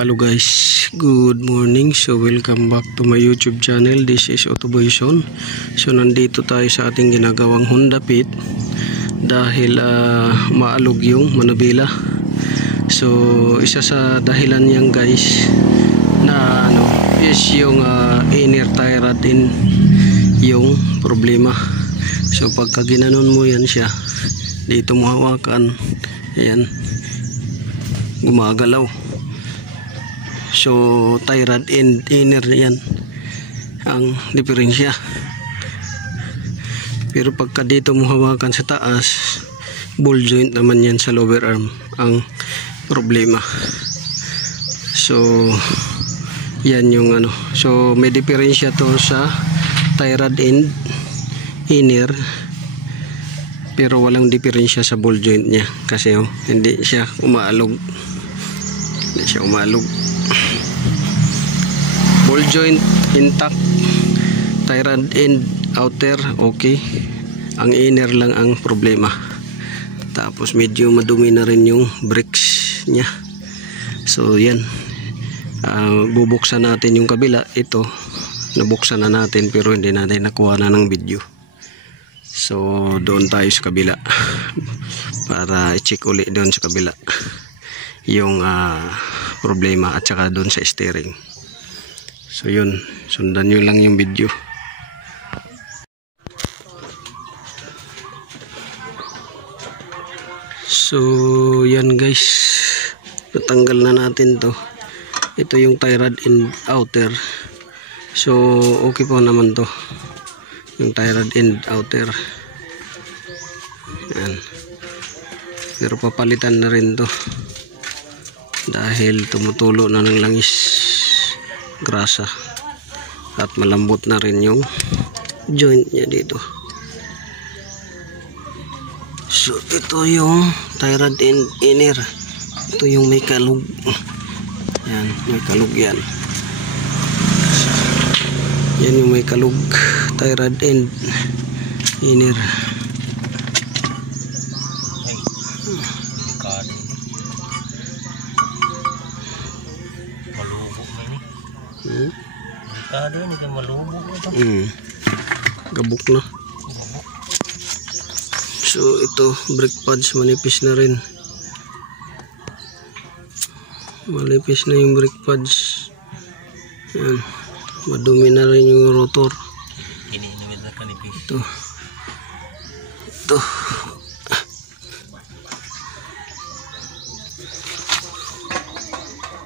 Hello guys, good morning. So welcome back to my YouTube channel. This is Autoboyson. So nandito tayo sa ating ginagawang Honda Fit dahil maalog yung manubila. So isa sa dahilan yan guys na is yung inner tie rod in yung problema. So pagka ginanon mo yan siya, dito mo hawakan, ayan, gumagalaw. So tie rod and inner yan ang diferensya. Pero pagka dito mo hawakan sa taas, ball joint naman yan sa lower arm ang problema. So yan yung so may diferensya to sa tie rod and inner, pero walang diferensya sa ball joint niya kasi hindi siya umaalog. Ball joint intact, tie rod end outer okay, ang inner lang ang problema. Tapos medyo madumi na rin yung brakes nya. So yan, bubuksan natin yung kabila. Ito nabuksan na natin pero hindi natin nakuha na ng video. So doon tayo sa kabila para i-check ulit doon sa kabila yung problema at saka doon sa steering. So yun, sundan nyo lang yung video. So yan guys, natanggal na natin to. Ito yung tie rod in outer. So okay po naman to, yung tie rod in outer. Yan. Pero papalitan na rin to dahil tumutulo na ng langis, grasa, at malambot na rin yung joint nya dito. So ito yung tie rod and inner. Ito yung may kalug. Yan, may kalug yan. Yan yung may kalug, tie rod and inner. Gabok na. So ito, brake pads manipis na rin. Manipis na yung brake pads. Yan. Madumi na rin yung rotor. Ito. Ito.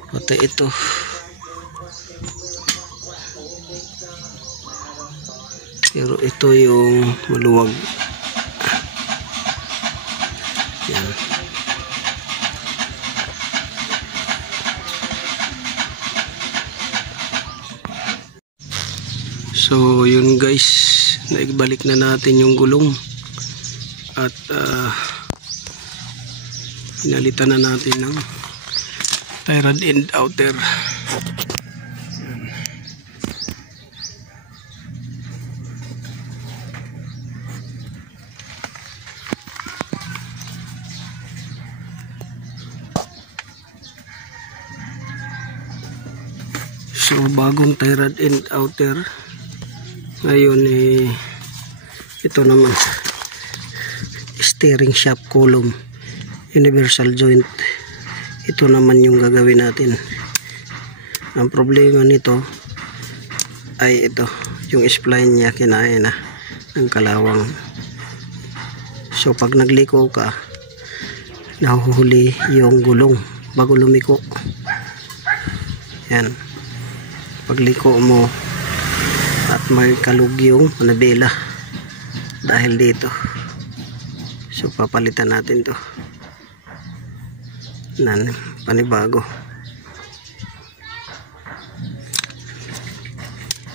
Pati ito. Pero ito yung maluwag. Yan. So yun guys, naibalik na natin yung gulong at pinalitan na natin ng tie rod end outer. So bagong tie rod end outer. Ngayon ito naman steering shaft column universal joint. Ito naman yung gagawin natin. Ang problema nito ay ito, yung spline niya kinain na ng kalawang. So pag nagliko ka, nahuhuli yung gulong bago lumiko. Yan, pagliko mo at may kalug yung manubila dahil dito. So papalitan natin to ng panibago.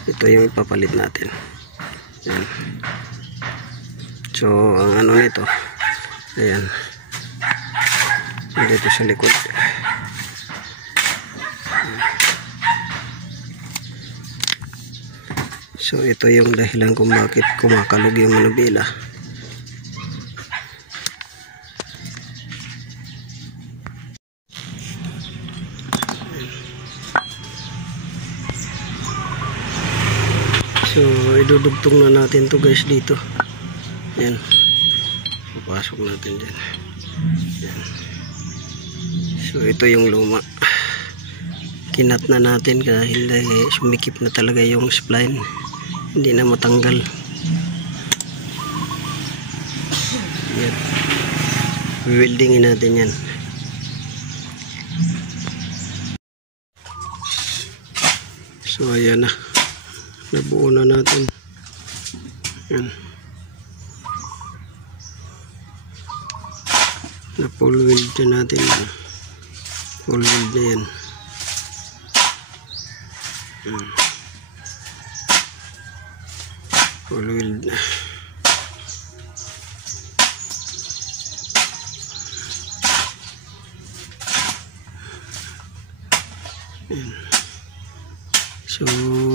Ito yung ipapalit natin. Yan. So ang nito, ayan, dito sa likod. So ito yung dahilan kung bakit kumakalog yung manubila. So idudugtong na natin to guys dito. Yan, papasok natin dyan. Yan. So ito yung luma, kinat na natin dahil sumikip na talaga yung spline, hindi na matanggal. Yan, weldingin natin yan. So ayan na, nabuo na natin. Yan, na full weld na natin yan. Full weld na yan. Full weld na. Yan. So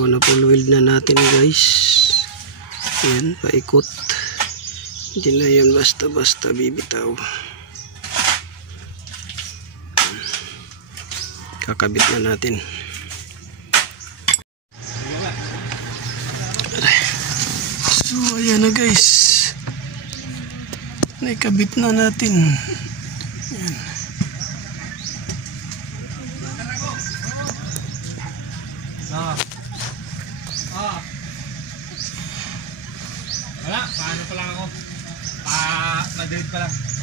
na full weld na natin guys. Yan, paikot. Hindi na yan basta basta bibitaw. Kakabit na natin. So ayan na guys, naikabit na natin. Ayan. Wala, paano pa lang ako? Madrid pa lang.